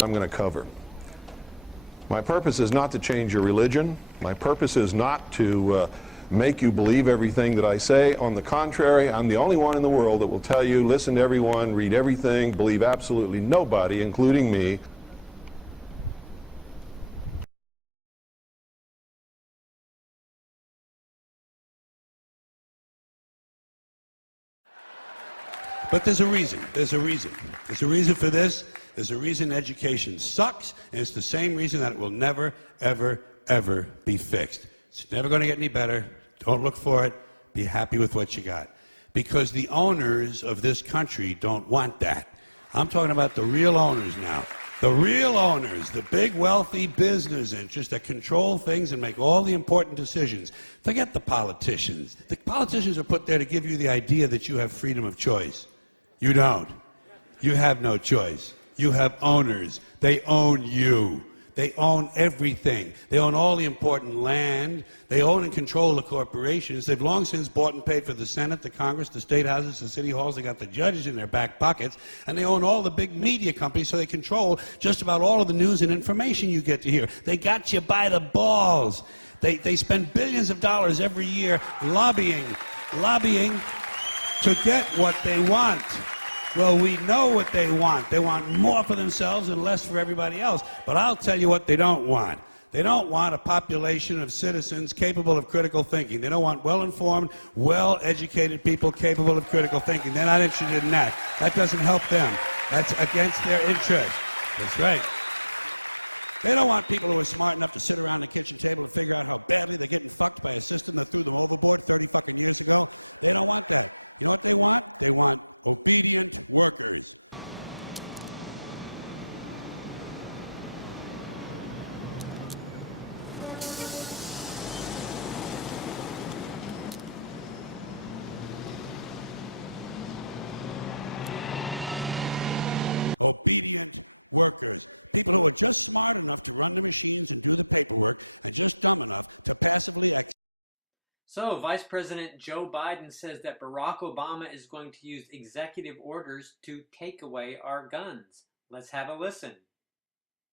I'm going to cover. My purpose is not to change your religion. My purpose is not to make you believe everything that I say. On the contrary, I'm the only one in the world that will tell you, listen to everyone, read everything, believe absolutely nobody, including me. But there's a reason. There's a reason. There's a reason for this. There's a reason education sucks, and it's the same reason that it will never, ever, ever be fixed. It's never going to get any better. Don't look for it. Be happy with what you got. Because the owners of this country don't want that. I'm talking about the real owners now. The real owners, the big wealthy business interests that control things and make all the important decisions. Forget the politicians. The politicians are put there to give you the idea that you have freedom of choice. You don't. You have no choice. You have owners. They own you. They own everything. They own all the important land. They own and control the corporations. They've long since bought and paid for the Senate, the Congress, the state houses, the city halls. They got the judges in their back pockets. And they own all the big media companies, so they control just about all of the news and information you get to hear. They got you by the balls. They spend billions of dollars every year lobbying to get what they want. Well, we know what they want. They want more for themselves and less for everybody else. But I'll tell you what they don't want. They don't want a population of citizens capable of critical thinking. They don't want well-informed, well-educated people capable of critical thinking. They're not interested in that. That doesn't help them. That's against their interest. That's right. They don't want people who are smart enough to sit around the kitchen table and figure out how badly they're getting fucked by a system that threw them overboard 30 fucking years ago. They don't want that. You know what they want? They want obedient workers. Obedient workers. People who are just smart enough to run the machines and do the paperwork and just dumb enough to passively accept. So, Vice President Joe Biden says that Barack Obama is going to use executive orders to take away our guns. Let's have a listen.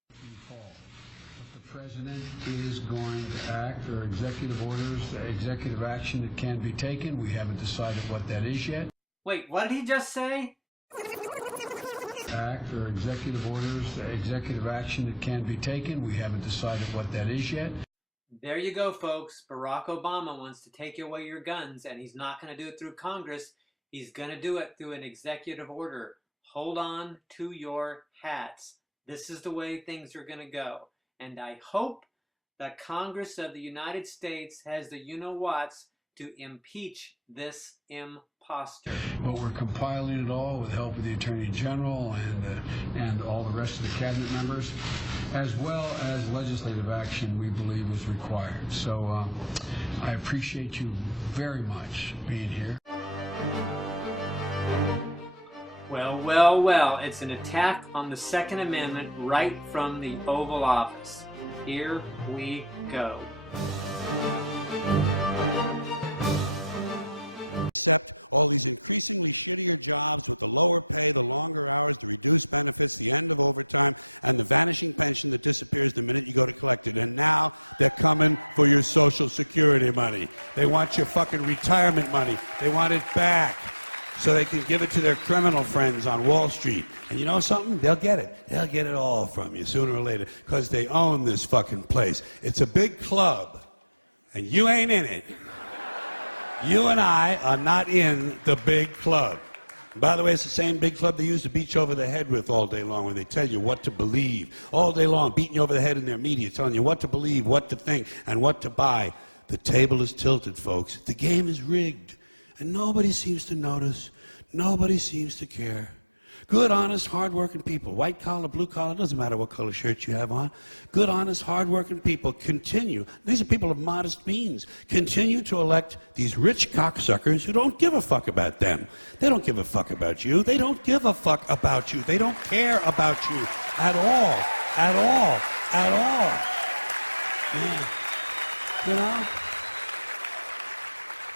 The president is going to act, or executive orders, executive action that can be taken. We haven't decided what that is yet. Wait, what did he just say? Act or executive orders, executive action that can be taken. We haven't decided what that is yet. There you go, folks. Barack Obama wants to take away your guns, and he's not going to do it through Congress. He's going to do it through an executive order. Hold on to your hats. This is the way things are going to go. And I hope that Congress of the United States has the you-know-whats to impeach this imposter. Well, we're compiling it all with help of the Attorney General and all the rest of the cabinet members, as well as legislative action we believe is required. So I appreciate you very much being here. Well, well, well, it's an attack on the Second Amendment right from the Oval Office. Here we go. Accept all these increasingly shittier jobs with the lower pay, the longer hours, the reduced benefits, the end of overtime, and the vanishing pension that disappears the minute you go to collect it. And now they're coming for your Social Security money. They want your fucking retirement money. They want it back so they can give it to their criminal friends on Wall Street. And you know something? They'll get it. They'll get it all from you sooner or later because they own this fucking place. It's a big club, and you ain't in it. You and I are not in the big club. By the way, it's the same big club they used to beat you over the head with all day long when they tell you what to believe. All day long, beating you over the head in their media, telling you what to believe, what to think, and what to buy. The table is tilted, folks. The game is rigged. And nobody seems to notice. Nobody seems to care. Good, honest, hard-working people, white collar, blue collar, doesn't matter what color shirt you have on. Good, honest, hard-working people continue. These are people of modest means. Continue to elect these rich cocksuckers who don't give a fuck about them. They don't give a fuck about you. They don't give a fuck about you. They don't care about you at all. At all. At all. Yeah. You know?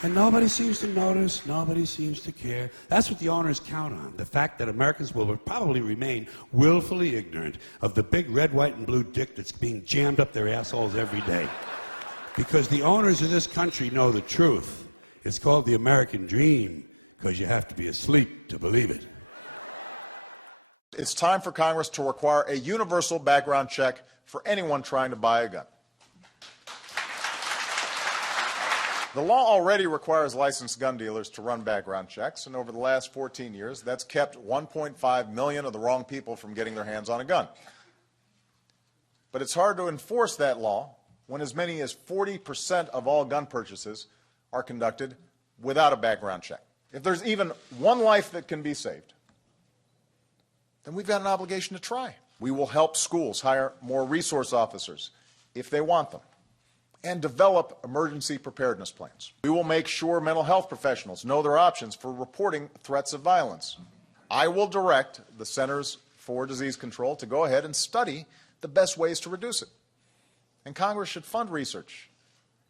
And nobody seems to notice, nobody seems to care. That's what the owners count on, the fact that Americans will probably remain willfully ignorant of the big red, white, and blue dick that's being jammed up their assholes every day. Because the owners of this country know the truth. It's called the American dream, because you have to be asleep to believe it. It's time for Congress to require a universal background check for anyone trying to buy a gun. The law already requires licensed gun dealers to run background checks, and over the last 14 years, that's kept 1.5 million of the wrong people from getting their hands on a gun. But it's hard to enforce that law when as many as 40% of all gun purchases are conducted without a background check. If there's even one life that can be saved, then we've got an obligation to try. We will help schools hire more resource officers if they want them, and develop emergency preparedness plans. We will make sure mental health professionals know their options for reporting threats of violence. I will direct the Centers for Disease Control to go ahead and study the best ways to reduce it. And Congress should fund research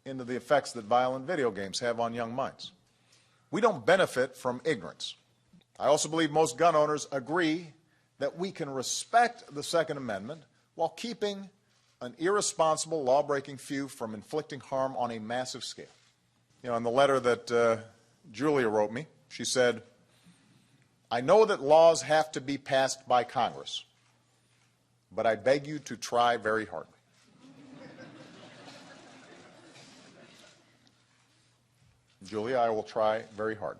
into the effects that violent video games have on young minds. We don't benefit from ignorance. I also believe most gun owners agree that we can respect the Second Amendment while keeping an irresponsible, law-breaking few from inflicting harm on a massive scale. You know, in the letter that Julia wrote me, she said, "I know that laws have to be passed by Congress, but I beg you to try very hard." Julia, I will try very hard.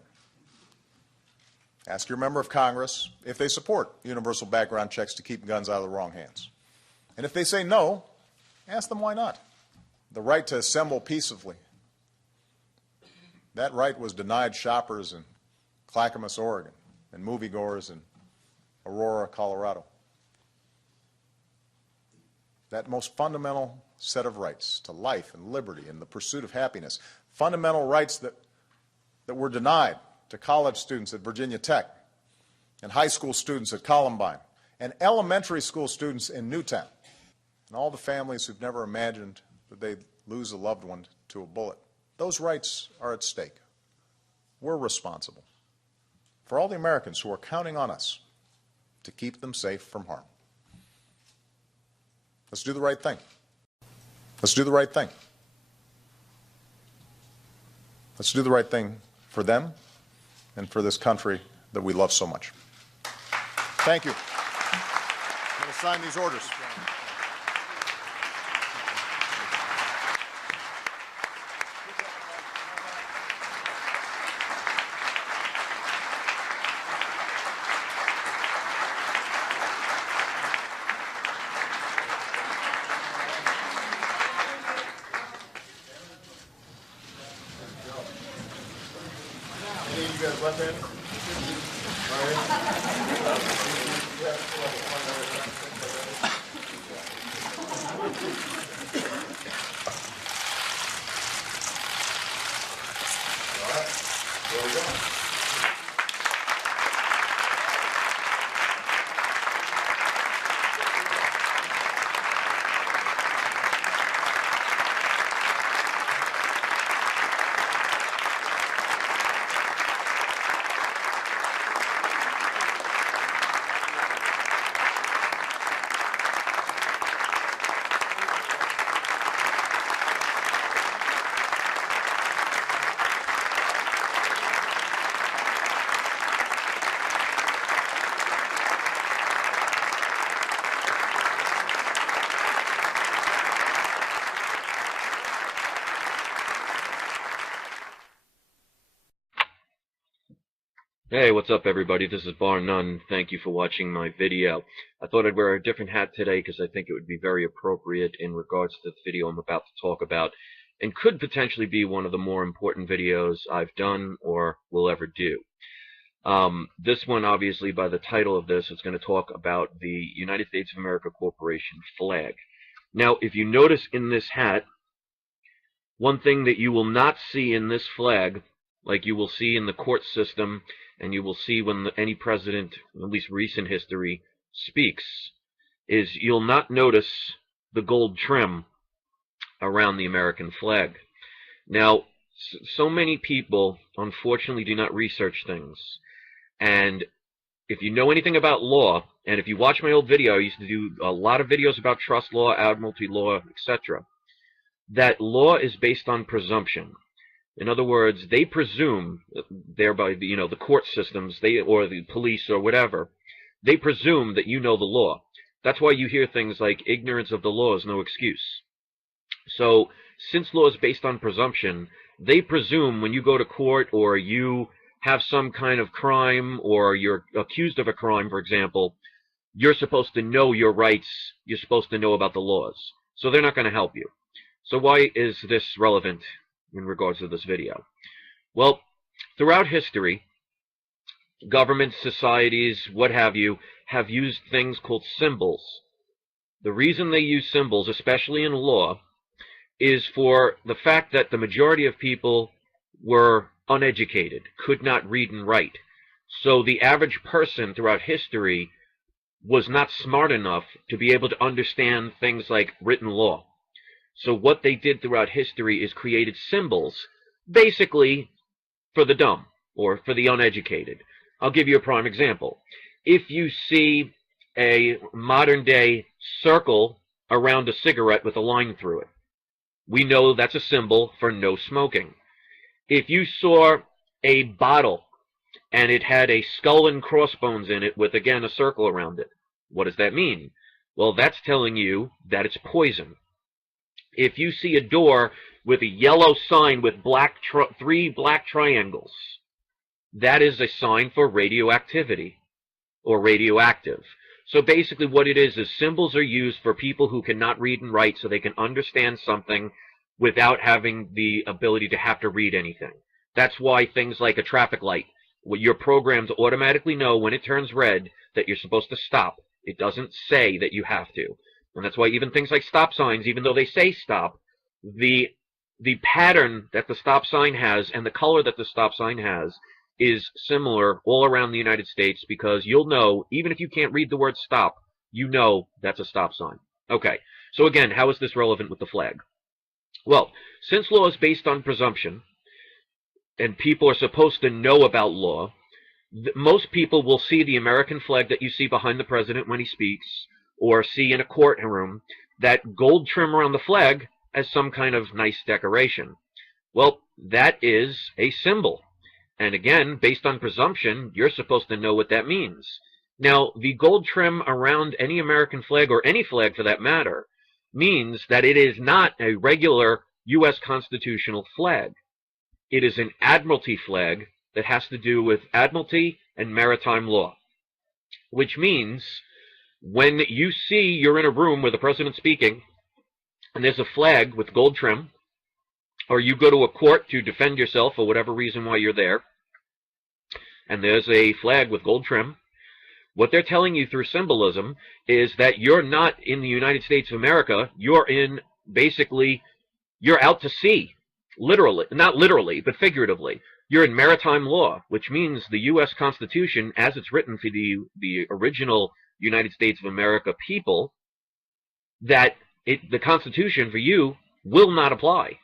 Ask your member of Congress if they support universal background checks to keep guns out of the wrong hands. And if they say no, ask them why not. The right to assemble peaceably. That right was denied shoppers in Clackamas, Oregon, and moviegoers in Aurora, Colorado. That most fundamental set of rights to life and liberty and the pursuit of happiness, fundamental rights that were denied to college students at Virginia Tech and high school students at Columbine and elementary school students in Newtown, and all the families who've never imagined that they'd lose a loved one to a bullet. Those rights are at stake. We're responsible for all the Americans who are counting on us to keep them safe from harm. Let's do the right thing. Let's do the right thing. Let's do the right thing for them and for this country that we love so much. Thank you. I'm going to sign these orders. Any of you guys left-handed? There we go. Hey, what's up everybody? This is Bar None. Thank you for watching my video. I thought I'd wear a different hat today because I think it would be very appropriate in regards to the video I'm about to talk about, and could potentially be one of the more important videos I've done or will ever do. This one, obviously, by the title of this, is going to talk about the United States of America Corporation flag. Now, if you notice in this hat, one thing that you will not see in this flag, like you will see in the court system, and you will see when any president, at least recent history, speaks, is you'll not notice the gold trim around the American flag. Now, So many people, unfortunately, do not research things. And if you know anything about law, and if you watch my old video, I used to do a lot of videos about trust law, admiralty law, etc., that law is based on presumption. In other words, they presume, thereby, the court systems, or the police or whatever, they presume that you know the law. That's why you hear things like ignorance of the law is no excuse. So, since law is based on presumption, they presume when you go to court or you have some kind of crime or you're accused of a crime, for example, you're supposed to know your rights, you're supposed to know about the laws. So they're not going to help you. So why is this relevant in regards to this video? Well, throughout history, governments, societies, what have you, have used things called symbols. The reason they use symbols, especially in law, is for the fact that the majority of people were uneducated, could not read and write. So the average person throughout history was not smart enough to be able to understand things like written law. So what they did throughout history is created symbols, basically for the dumb, or for the uneducated. I'll give you a prime example. If you see a modern-day circle around a cigarette with a line through it, we know that's a symbol for no smoking. If you saw a bottle and it had a skull and crossbones in it with, again, a circle around it, what does that mean? Well, that's telling you that it's poison. If you see a door with a yellow sign with three black triangles, that is a sign for radioactivity or radioactive. So basically what it is symbols are used for people who cannot read and write so they can understand something without having the ability to have to read anything. That's why things like a traffic light, you're programmed to automatically know when it turns red that you're supposed to stop. It doesn't say that you have to. And that's why even things like stop signs, even though they say stop, the pattern that the stop sign has and the color that the stop sign has is similar all around the United States, because you'll know, even if you can't read the word stop, you know that's a stop sign. Okay, so again, how is this relevant with the flag? Well, since law is based on presumption, and people are supposed to know about law, most people will see the American flag that you see behind the president when he speaks, or see in a courtroom, that gold trim around the flag as some kind of nice decoration. Well, that is a symbol. And again, based on presumption, you're supposed to know what that means. Now, the gold trim around any American flag, or any flag for that matter, means that it is not a regular U.S. constitutional flag. It is an admiralty flag that has to do with admiralty and maritime law, which means when you see you're in a room where the president's speaking and there's a flag with gold trim, or you go to a court to defend yourself for whatever reason why you're there, and there's a flag with gold trim, what they're telling you through symbolism is that you're not in the United States of America. You're in, basically, you're out to sea. Literally, not literally, but figuratively. You're in maritime law, which means the U.S. Constitution, as it's written for the original United States of America people, that the Constitution for you will not apply.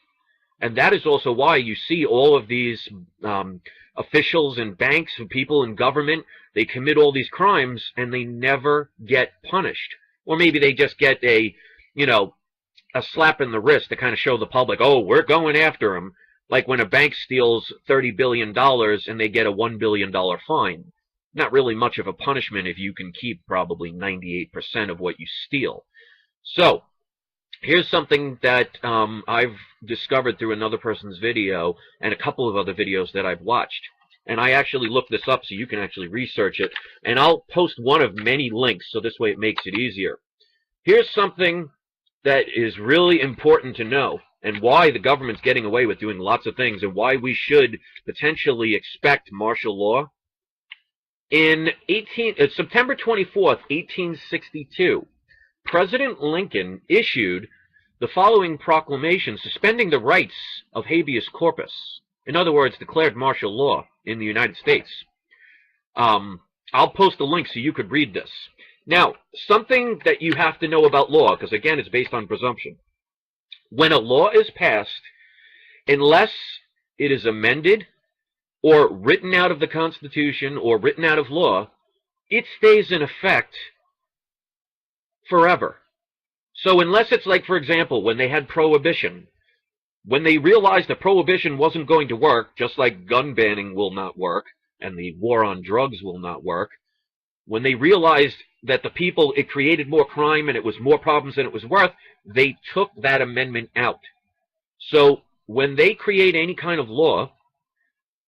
And that is also why you see all of these officials and banks and people in government, they commit all these crimes and they never get punished. Or maybe they just get a slap in the wrist to kind of show the public, oh, we're going after them. Like when a bank steals $30 billion and they get a $1 billion fine. Not really much of a punishment if you can keep probably 98% of what you steal. So, here's something that I've discovered through another person's video and a couple of other videos that I've watched. And I actually looked this up so you can actually research it. And I'll post one of many links so this way it makes it easier. Here's something that is really important to know, and why the government's getting away with doing lots of things, and why we should potentially expect martial law. In September 24th, 1862, President Lincoln issued the following proclamation suspending the rights of habeas corpus. In other words, declared martial law in the United States. I'll post a link so you could read this. Now, something that you have to know about law, because again, it's based on presumption. When a law is passed, unless it is amended or written out of the Constitution or written out of law, it stays in effect forever. So unless it's like, for example, when they had prohibition, when they realized that prohibition wasn't going to work, just like gun banning will not work and the war on drugs will not work, when they realized that the people, it created more crime and it was more problems than it was worth, they took that amendment out. So when they create any kind of law,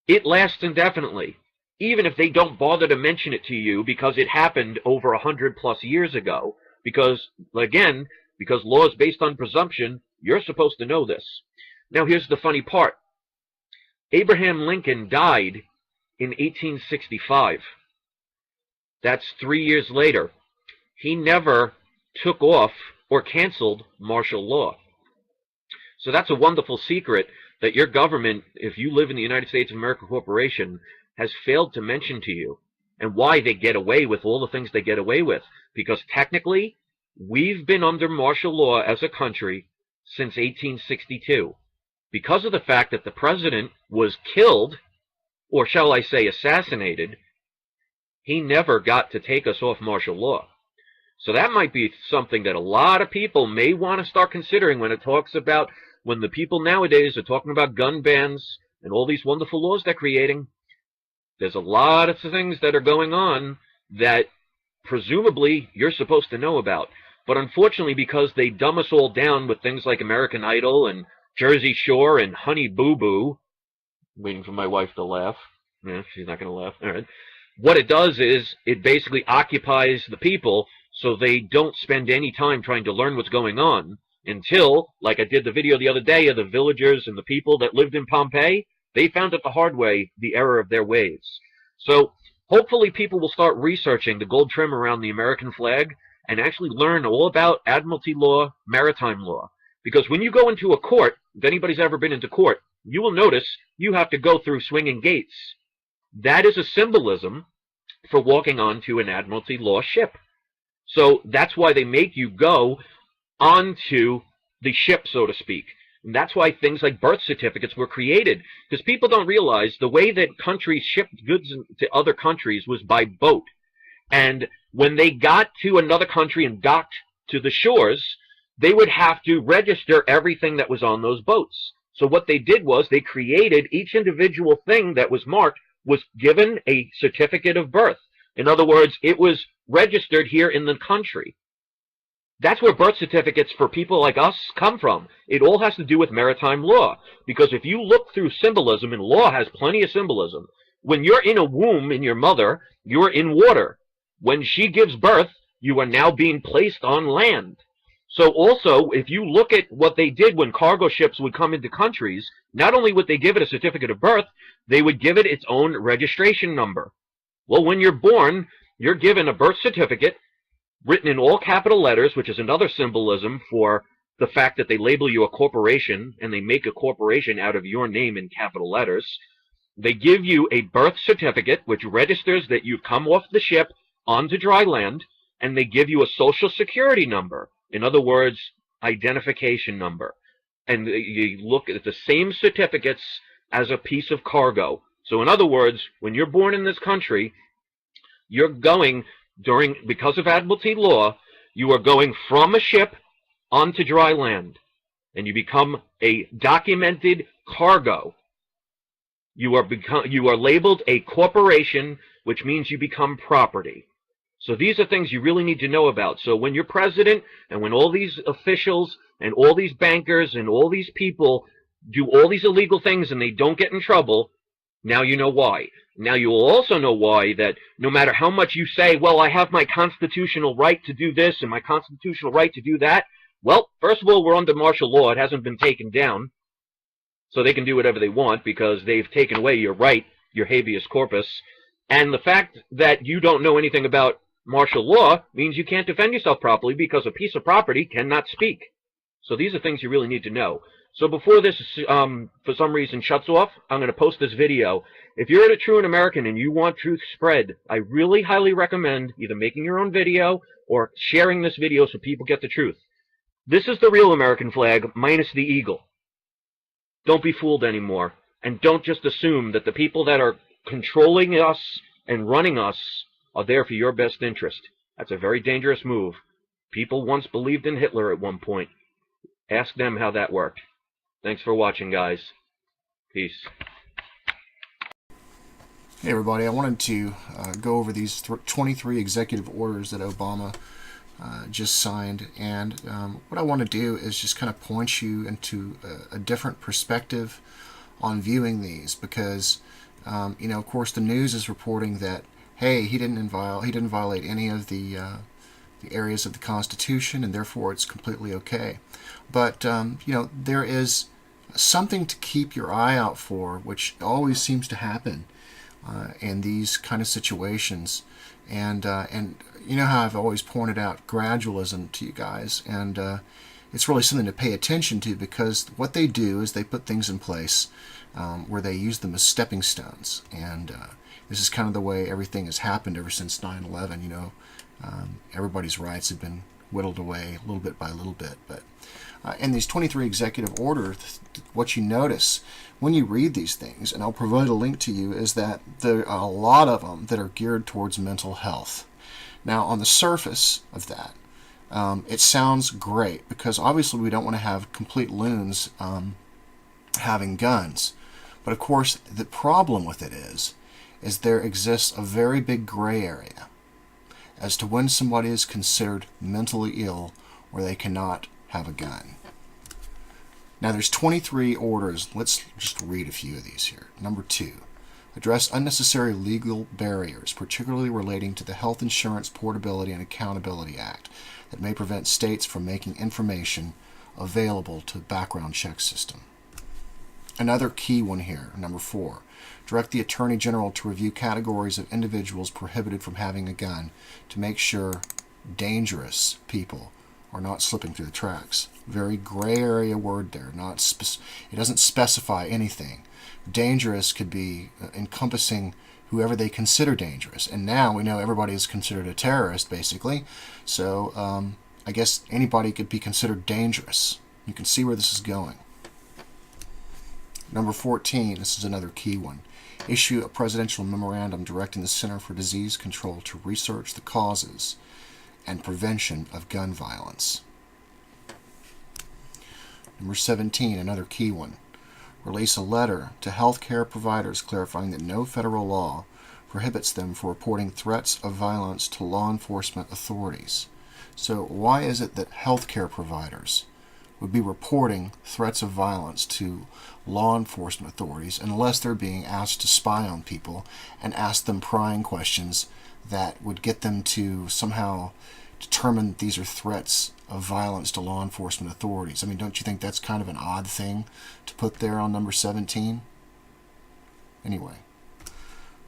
it lasts indefinitely, even if they don't bother to mention it to you because it happened over 100+ years ago. Because, again, because law is based on presumption, you're supposed to know this. Now, here's the funny part. Abraham Lincoln died in 1865. That's 3 years later. He never took off or canceled martial law. So that's a wonderful secret that your government, if you live in the United States of America Corporation, has failed to mention to you, and why they get away with all the things they get away with. Because technically, we've been under martial law as a country since 1862. Because of the fact that the president was killed, or shall I say assassinated, he never got to take us off martial law. So that might be something that a lot of people may want to start considering when it talks about, when the people nowadays are talking about gun bans and all these wonderful laws they're creating. There's a lot of things that are going on that presumably you're supposed to know about. But unfortunately, because they dumb us all down with things like American Idol and Jersey Shore and Honey Boo Boo, waiting for my wife to laugh. Yeah, she's not going to laugh. All right. What it does is it basically occupies the people so they don't spend any time trying to learn what's going on until, like I did the video the other day of the villagers and the people that lived in Pompeii, they found it the hard way, the error of their ways. So hopefully people will start researching the gold trim around the American flag and actually learn all about admiralty law, maritime law. Because when you go into a court, if anybody's ever been into court, you will notice you have to go through swinging gates. That is a symbolism for walking onto an admiralty law ship. So that's why they make you go onto the ship, so to speak. And that's why things like birth certificates were created. Because people don't realize the way that countries shipped goods to other countries was by boat. And when they got to another country and docked to the shores, they would have to register everything that was on those boats. So what they did was they created each individual thing that was marked was given a certificate of birth. In other words, it was registered here in the country. That's where birth certificates for people like us come from. It all has to do with maritime law. Because if you look through symbolism, and law has plenty of symbolism, when you're in a womb in your mother, you're in water. When she gives birth, you are now being placed on land. So also, if you look at what they did when cargo ships would come into countries, not only would they give it a certificate of birth, they would give it its own registration number. Well, when you're born, you're given a birth certificate written in all capital letters, which is another symbolism for the fact that they label you a corporation, and they make a corporation out of your name in capital letters. They give you a birth certificate, which registers that you've come off the ship onto dry land, and they give you a social security number. In other words, identification number. And you look at the same certificates as a piece of cargo. So in other words, when you're born in this country, you're going because of admiralty law, you are going from a ship onto dry land, and you become a documented cargo. You are labeled a corporation, which means you become property. So these are things you really need to know about. So when you're president, and when all these officials and all these bankers and all these people do all these illegal things and they don't get in trouble, now you know why. Now you will also know why, that no matter how much you say, well, I have my constitutional right to do this and my constitutional right to do that, well, first of all, we're under martial law. It hasn't been taken down. So they can do whatever they want because they've taken away your right, your habeas corpus. And the fact that you don't know anything about martial law means you can't defend yourself properly because a piece of property cannot speak. So these are things you really need to know. So before this, for some reason, shuts off, I'm going to post this video. If you're a true American and you want truth spread, I really highly recommend either making your own video or sharing this video so people get the truth. This is the real American flag minus the eagle. Don't be fooled anymore. and don't just assume that the people that are controlling us and running us are there for your best interest. That's a very dangerous move. People once believed in Hitler at one point. Ask them how that worked. Thanks for watching, guys. Peace. Hey everybody, I wanted to go over these 23 executive orders that Obama just signed, and what I want to do is just kind of point you into a different perspective on viewing these, because of course the news is reporting that, hey, he didn't violate any of the areas of the Constitution, and therefore it's completely okay. But there is something to keep your eye out for, which always seems to happen in these kind of situations, and you know how I've always pointed out gradualism to you guys, and it's really something to pay attention to, because what they do is they put things in place where they use them as stepping stones, and this is kind of the way everything has happened ever since 9/11. Everybody's rights have been whittled away little bit by little bit, but in these 23 executive orders, what you notice when you read these things, and I'll provide a link to you, is that there are a lot of them that are geared towards mental health. Now, on the surface of that, it sounds great, because obviously we don't want to have complete loons having guns. But of course, the problem with it is there exists a very big gray area as to when somebody is considered mentally ill or they cannot have a gun. Now, there's 23 orders. Let's just read a few of these here. Number 2, address unnecessary legal barriers, particularly relating to the Health Insurance Portability and Accountability Act, that may prevent states from making information available to the background check system. Another key one here, number 4, direct the Attorney General to review categories of individuals prohibited from having a gun to make sure dangerous people are not slipping through the cracks. Very gray area word there. It doesn't specify anything. Dangerous could be encompassing whoever they consider dangerous. And now we know everybody is considered a terrorist, basically. So I guess anybody could be considered dangerous. You can see where this is going. Number 14, this is another key one. Issue a presidential memorandum directing the Center for Disease Control to research the causes and prevention of gun violence. Number 17, another key one. Release a letter to healthcare providers clarifying that no federal law prohibits them from reporting threats of violence to law enforcement authorities. So why is it that healthcare providers would be reporting threats of violence to law enforcement authorities unless they're being asked to spy on people and ask them prying questions that would get them to somehow determine that these are threats of violence to law enforcement authorities? I mean, don't you think that's kind of an odd thing to put there on number 17? Anyway,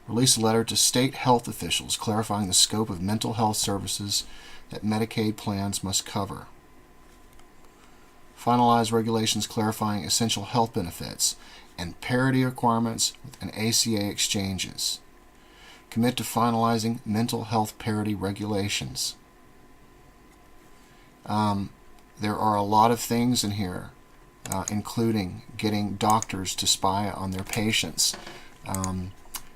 release a letter to state health officials clarifying the scope of mental health services that Medicaid plans must cover. Finalize regulations clarifying essential health benefits and parity requirements and ACA exchanges. Commit to finalizing mental health parity regulations. There are a lot of things in here, including getting doctors to spy on their patients.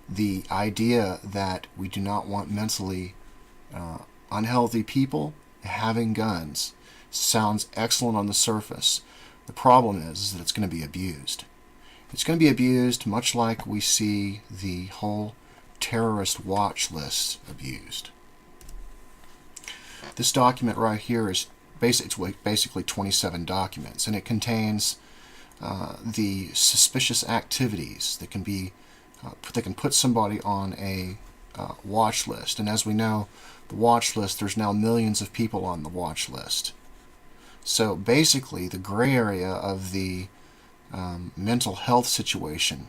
The idea that we do not want mentally unhealthy people having guns sounds excellent on the surface. The problem is that it's going to be abused. It's going to be abused much like we see the whole terrorist watch list abused. This document right here is basically 27 documents, and it contains the suspicious activities that can be they can put somebody on a watch list. And as we know, the watch list, there's now millions of people on the watch list. So basically, the gray area of the mental health situation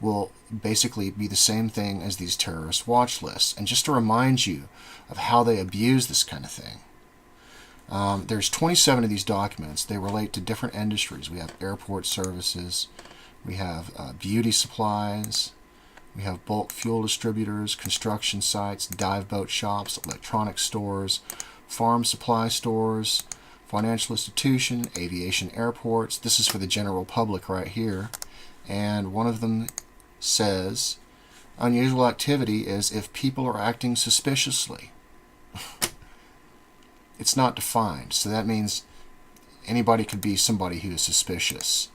will basically be the same thing as these terrorist watch lists. And just to remind you of how they abuse this kind of thing, there's 27 of these documents. They relate to different industries. We have airport services, we have beauty supplies, we have bulk fuel distributors, construction sites, dive boat shops, electronic stores, farm supply stores, financial institution, aviation airports. This is for the general public right here. and one of them says unusual activity is if people are acting suspiciously. It's not defined, so that means anybody could be somebody who is suspicious.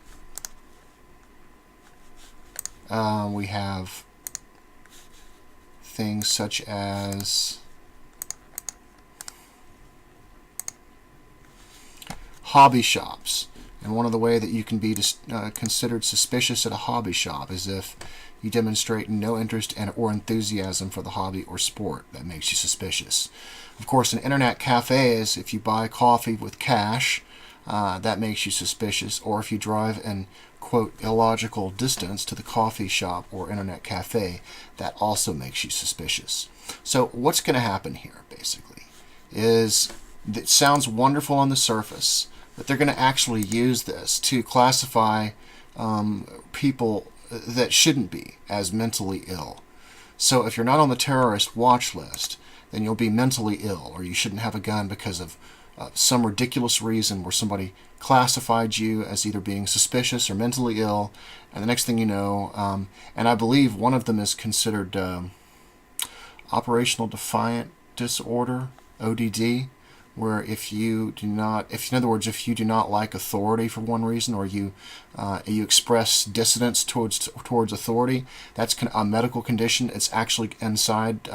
We have things such as hobby shops. And one of the ways that you can be considered suspicious at a hobby shop is if you demonstrate no interest or enthusiasm for the hobby or sport. That makes you suspicious. Of course, in internet cafes, if you buy coffee with cash, that makes you suspicious. Or if you drive an, quote, illogical distance to the coffee shop or internet cafe, that also makes you suspicious. So what's going to happen here, basically, is it sounds wonderful on the surface, but they're going to actually use this to classify people that shouldn't be as mentally ill. So if you're not on the terrorist watch list, then you'll be mentally ill, or you shouldn't have a gun because of some ridiculous reason where somebody classified you as either being suspicious or mentally ill, and the next thing you know, and I believe one of them is considered operational defiant disorder, ODD, where if you do not, in other words, if you do not like authority for one reason, or you express dissidence towards authority, that's a medical condition. It's actually inside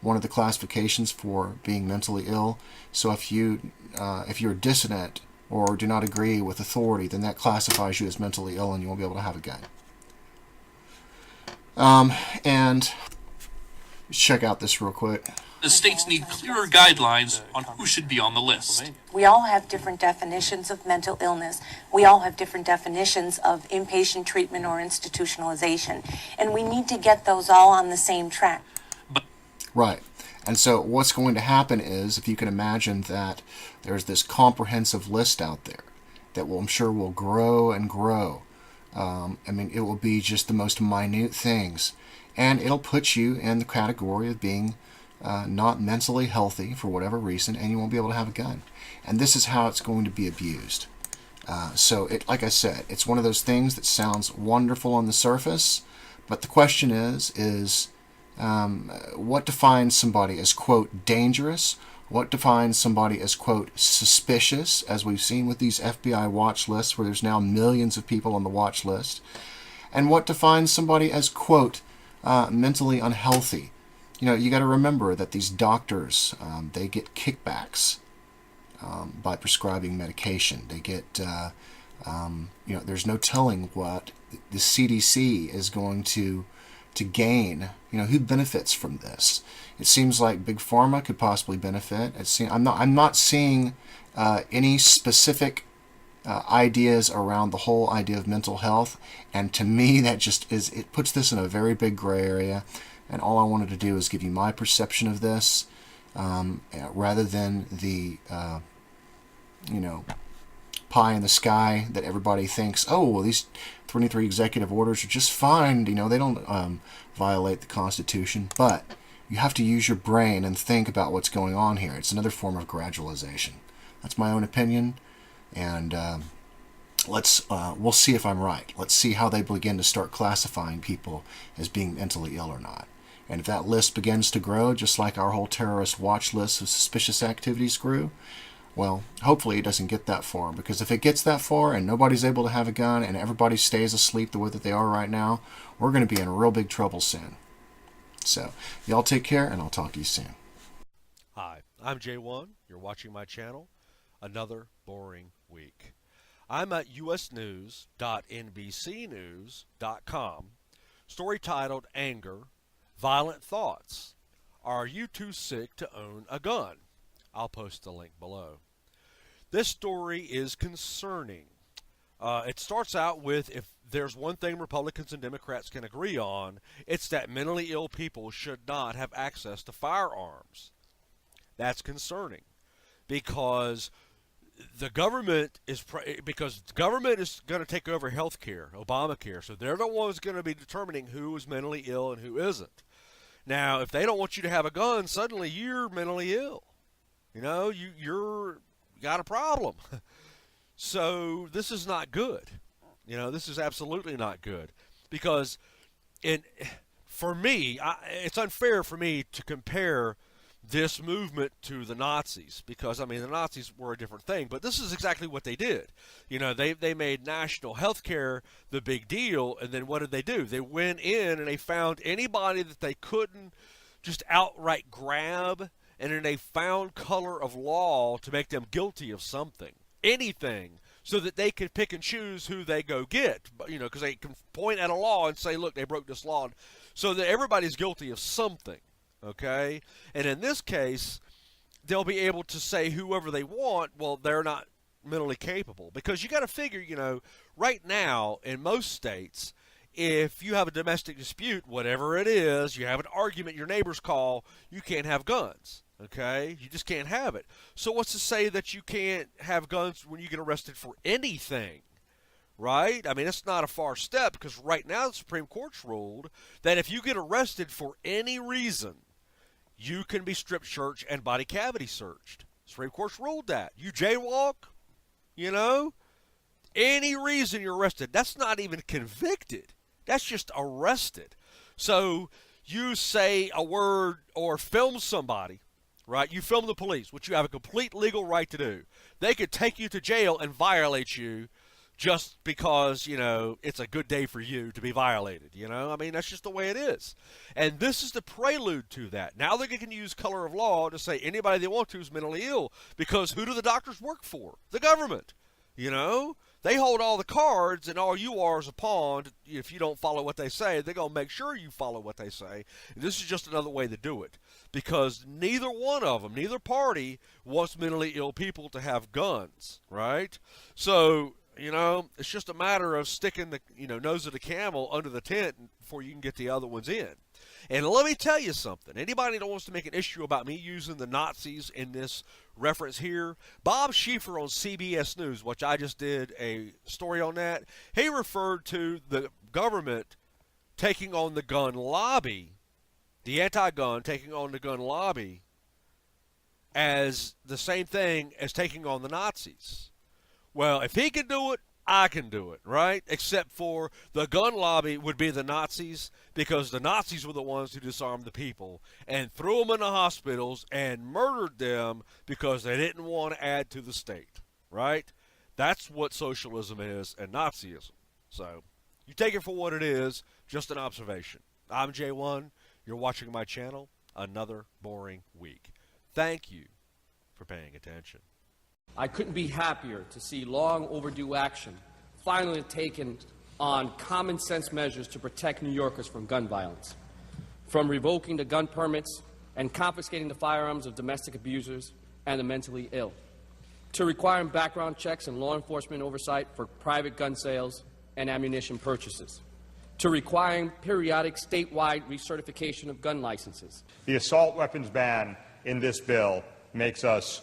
one of the classifications for being mentally ill. So if you're dissident or do not agree with authority, then that classifies you as mentally ill, and you won't be able to have a gun. And check out this real quick. The states need clearer guidelines on who should be on the list. We all have different definitions of mental illness. We all have different definitions of inpatient treatment or institutionalization. And we need to get those all on the same track. Right. And so what's going to happen is, if you can imagine that there's this comprehensive list out there that I'm sure will grow and grow. It will be just the most minute things. And it'll put you in the category of being not mentally healthy for whatever reason, and you won't be able to have a gun. And this is how it's going to be abused. So, like I said, it's one of those things that sounds wonderful on the surface, but the question is what defines somebody as, quote, dangerous? What defines somebody as, quote, suspicious, as we've seen with these FBI watch lists, where there's now millions of people on the watch list? And what defines somebody as, quote, mentally unhealthy? You got to remember that these doctors, they get kickbacks by prescribing medication. They get, there's no telling what the CDC is going to gain. Who benefits from this? It seems like Big Pharma could possibly benefit. I'm not seeing any specific ideas around the whole idea of mental health, and to me that just it puts this in a very big gray area. And all I wanted to do is give you my perception of this, rather than the, pie in the sky that everybody thinks, oh, well, these 23 executive orders are just fine. They don't violate the Constitution. But you have to use your brain and think about what's going on here. It's another form of gradualization. That's my own opinion, and we'll see if I'm right. Let's see how they begin to start classifying people as being mentally ill or not. And if that list begins to grow, just like our whole terrorist watch list of suspicious activities grew, well, hopefully it doesn't get that far. Because if it gets that far and nobody's able to have a gun and everybody stays asleep the way that they are right now, we're going to be in real big trouble soon. So, y'all take care, and I'll talk to you soon. Hi, I'm J1. You're watching my channel. Another boring week. I'm at usnews.nbcnews.com. Story titled Anger, Violent Thoughts. Are you too sick to own a gun? I'll post the link below. This story is concerning. It starts out with, if there's one thing Republicans and Democrats can agree on, it's that mentally ill people should not have access to firearms. That's concerning because the government is going to take over health care, Obamacare, so they're the ones going to be determining who is mentally ill and who isn't. Now, if they don't want you to have a gun, suddenly you're mentally ill. You got a problem. So this is not good. You know, this is absolutely not good, because for me, it's unfair for me to compare this movement to the Nazis, because I mean the Nazis were a different thing, but this is exactly what they did. You know, they made national health care the big deal, and then what did they do? They went in and they found anybody that they couldn't just outright grab, and then they found color of law to make them guilty of something, anything, so that they could pick and choose who they go get. You know, because they can point at a law and say, look, they broke this law, so that everybody's guilty of something. Okay? And in this case, they'll be able to say whoever they want, well, they're not mentally capable. Because you got to figure, you know, right now in most states, if you have a domestic dispute, whatever it is, you have an argument, your neighbors call, you can't have guns. Okay? You just can't have it. So what's to say that you can't have guns when you get arrested for anything? Right? I mean, it's not a far step, because right now the Supreme Court's ruled that if you get arrested for any reason, you can be strip searched and body cavity searched. Supreme Court's ruled that. You jaywalk, you know, any reason you're arrested. That's not even convicted. That's just arrested. So you say a word or film somebody, right? You film the police, which you have a complete legal right to do. They could take you to jail and violate you just because, you know, it's a good day for you to be violated, you know? I mean, that's just the way it is. And this is the prelude to that. Now they can use color of law to say anybody they want to is mentally ill, because who do the doctors work for? The government, you know? They hold all the cards, and all you are is a pawn. If you don't follow what they say, they're going to make sure you follow what they say. And this is just another way to do it, because neither one of them, neither party wants mentally ill people to have guns, right? So, you know, it's just a matter of sticking the, you know, nose of the camel under the tent before you can get the other ones in. And let me tell you something. Anybody that wants to make an issue about me using the Nazis in this reference here, Bob Schieffer on CBS News, which I just did a story on that, he referred to the government taking on the gun lobby, the anti-gun taking on the gun lobby, as the same thing as taking on the Nazis. Well, if he can do it, I can do it, right? Except for the gun lobby would be the Nazis, because the Nazis were the ones who disarmed the people and threw them in the hospitals and murdered them because they didn't want to add to the state, right? That's what socialism is and Nazism. So you take it for what it is, just an observation. I'm J1. You're watching my channel. Another boring week. Thank you for paying attention. I couldn't be happier to see long overdue action finally taken on common sense measures to protect New Yorkers from gun violence, from revoking the gun permits and confiscating the firearms of domestic abusers and the mentally ill, to requiring background checks and law enforcement oversight for private gun sales and ammunition purchases, to requiring periodic statewide recertification of gun licenses. The assault weapons ban in this bill makes us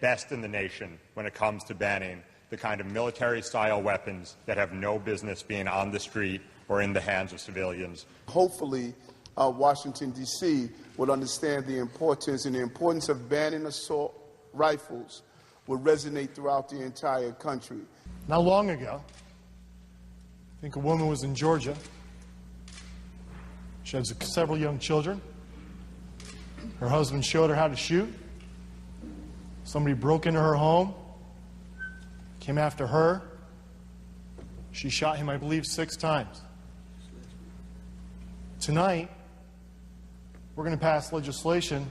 best in the nation when it comes to banning the kind of military-style weapons that have no business being on the street or in the hands of civilians. Hopefully, Washington, D.C. would understand the importance, and the importance of banning assault rifles will resonate throughout the entire country. Not long ago, I think a woman was in Georgia. She has several young children. Her husband showed her how to shoot. Somebody broke into her home, came after her. She shot him, I believe, 6 times. Tonight, we're going to pass legislation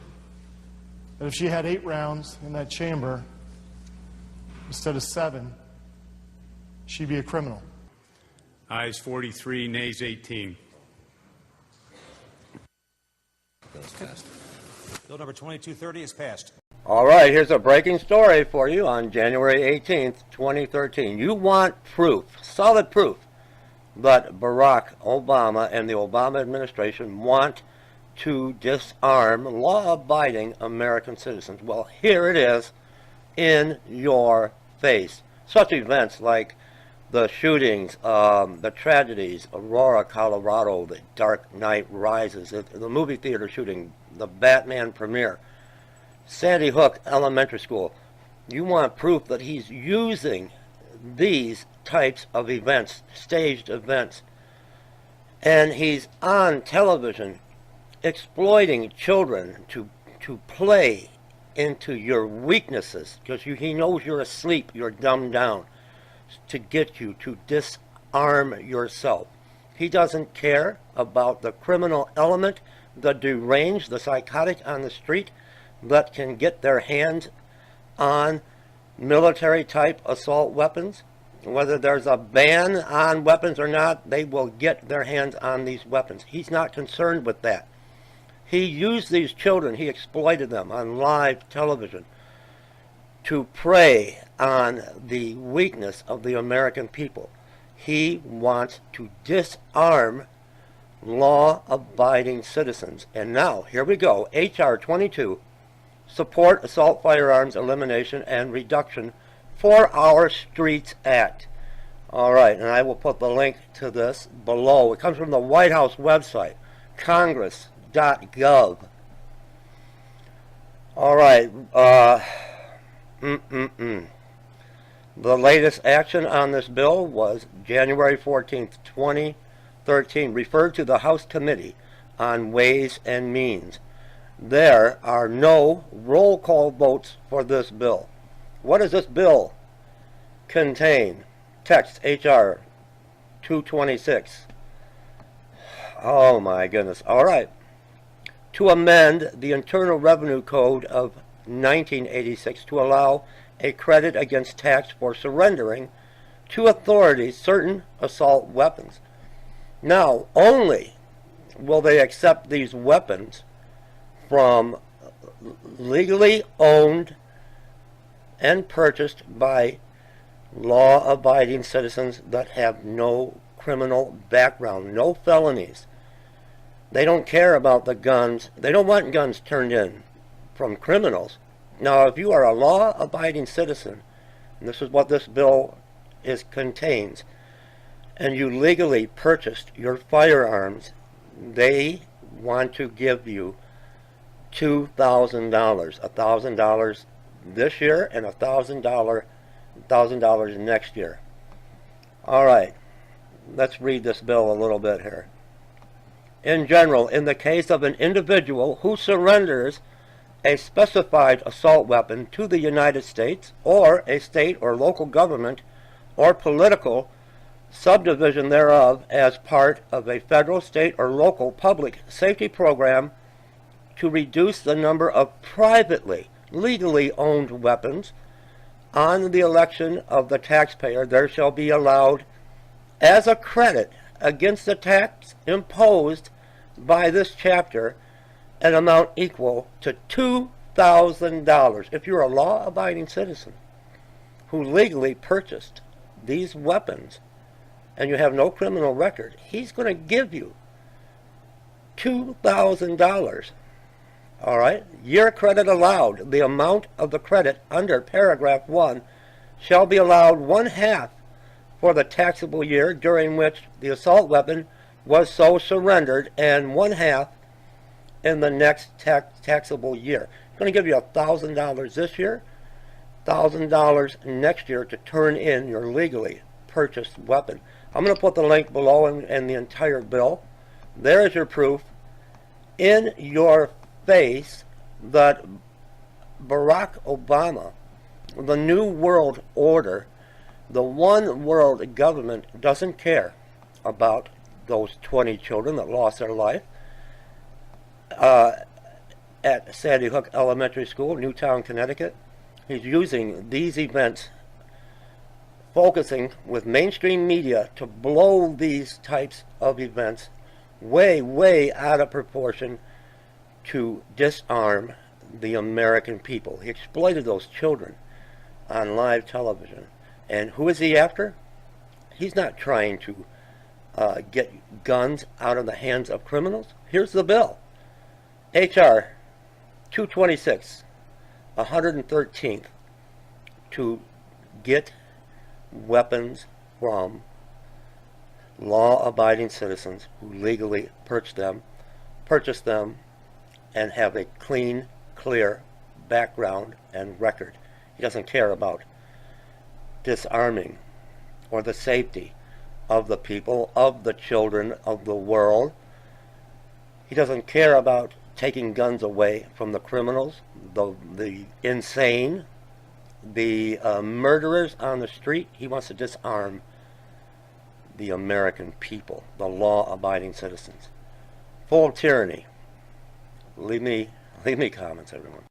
that if she had 8 rounds in that chamber instead of 7, she'd be a criminal. Ayes 43, nays 18. Bill number 2230 is passed. All right, here's a breaking story for you on January 18th, 2013. You want proof, solid proof, that Barack Obama and the Obama administration want to disarm law-abiding American citizens. Well, here it is in your face. Such events like the shootings, the tragedies, Aurora, Colorado, the Dark Knight Rises, the movie theater shooting, the Batman premiere, Sandy Hook Elementary School. You want proof that he's using these types of events, staged events. And he's on television exploiting children to play into your weaknesses, because he knows you're asleep, you're dumbed down, to get you to disarm yourself. He doesn't care about the criminal element, the deranged, the psychotic on the street that can get their hands on military-type assault weapons. Whether there's a ban on weapons or not, they will get their hands on these weapons. He's not concerned with that. He used these children, he exploited them on live television to prey on the weakness of the American people. He wants to disarm law-abiding citizens. And now, here we go, H.R. 22, Support Assault Firearms Elimination and Reduction for Our Streets Act. All right, and I will put the link to this below. It comes from the White House website, congress.gov. All right, The latest action on this bill was January 14th, 2013, referred to the House Committee on Ways and Means. There are no roll call votes for this bill. What does this bill contain? Text H.R. 226. Oh my goodness. All right. To amend the Internal Revenue Code of 1986 to allow a credit against tax for surrendering to authorities certain assault weapons. Now, only will they accept these weapons from legally owned and purchased by law-abiding citizens that have no criminal background, no felonies. They don't care about the guns. They don't want guns turned in from criminals. Now, if you are a law-abiding citizen, and this is what this bill contains, and you legally purchased your firearms, they want to give you $2,000, $1,000 this year and $1,000 next year. All right, let's read this bill a little bit here. In general, in the case of an individual who surrenders a specified assault weapon to the United States or a state or local government or political subdivision thereof as part of a federal, state, or local public safety program to reduce the number of privately, legally owned weapons on the election of the taxpayer, there shall be allowed as a credit against the tax imposed by this chapter an amount equal to $2,000. If you're a law-abiding citizen who legally purchased these weapons and you have no criminal record, he's going to give you $2,000. All right? Year credit allowed. The amount of the credit under paragraph 1 shall be allowed 1/2 for the taxable year during which the assault weapon was so surrendered, and 1/2 in the next taxable year. It's going to give you $1,000 this year, $1,000 next year to turn in your legally purchased weapon. I'm going to put the link below and the entire bill. There is your proof in your face that Barack Obama, the New World Order, the one world government, doesn't care about those 20 children that lost their life at Sandy Hook Elementary School, Newtown, Connecticut. He's using these events, focusing with mainstream media to blow these types of events way, way out of proportion to disarm the American people. He exploited those children on live television. And who is he after? He's not trying to get guns out of the hands of criminals. Here's the bill. H.R. 226, 113th, to get weapons from law-abiding citizens who legally purchase them, and have a clean, clear background and record. He doesn't care about disarming or the safety of the people, of the children of the world. He doesn't care about taking guns away from the criminals, the insane, the murderers on the street. He wants to disarm the American people, the law-abiding citizens. Full tyranny. Leave me comments, everyone.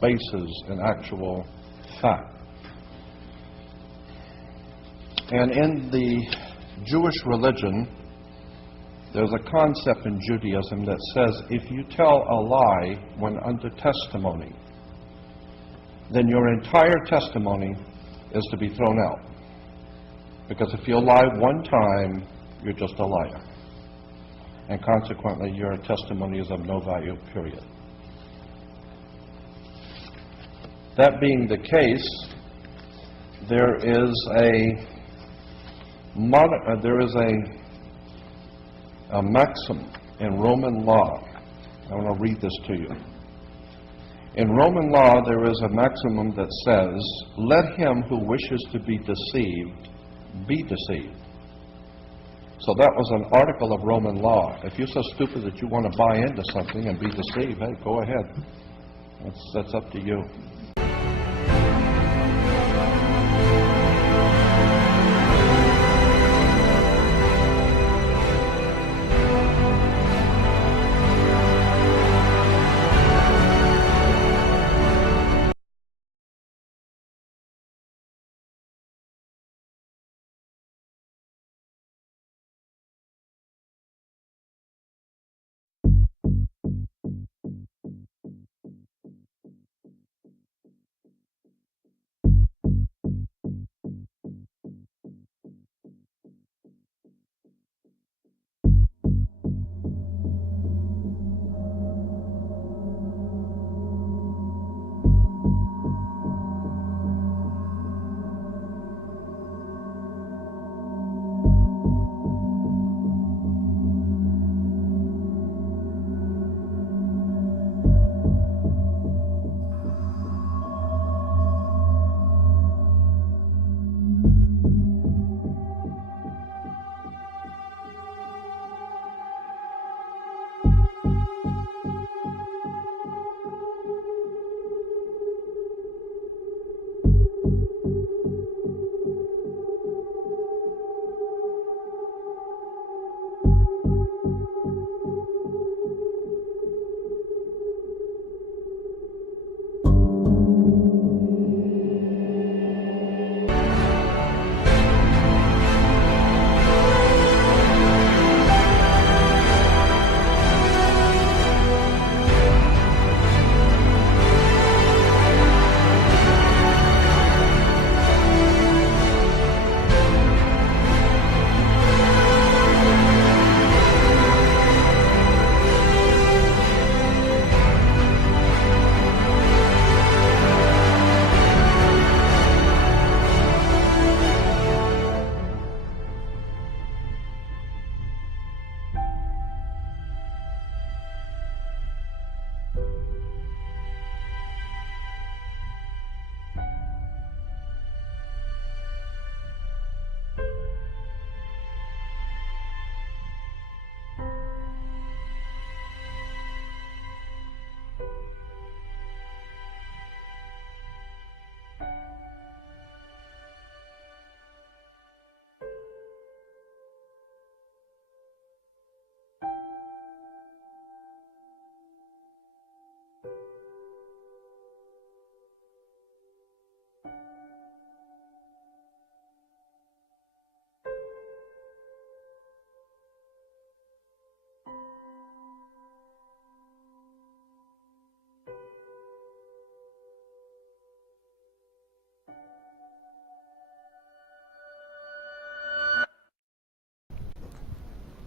bases in actual fact. And in the Jewish religion, there's a concept in Judaism that says if you tell a lie when under testimony, then your entire testimony is to be thrown out. Because if you lie one time, you're just a liar. And consequently, your testimony is of no value, period. That being the case, there is a maxim in Roman law. I want to read this to you. In Roman law, there is a maximum that says, let him who wishes to be deceived, be deceived. So that was an article of Roman law. If you're so stupid that you want to buy into something and be deceived, hey, go ahead. That's up to you.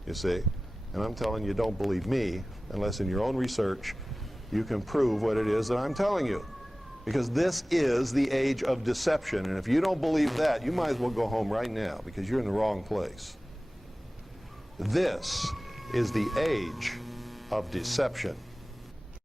You see? And I'm telling you, don't believe me unless in your own research you can prove what it is that I'm telling you. Because this is the age of deception. And if you don't believe that, you might as well go home right now because you're in the wrong place. This is the age of deception.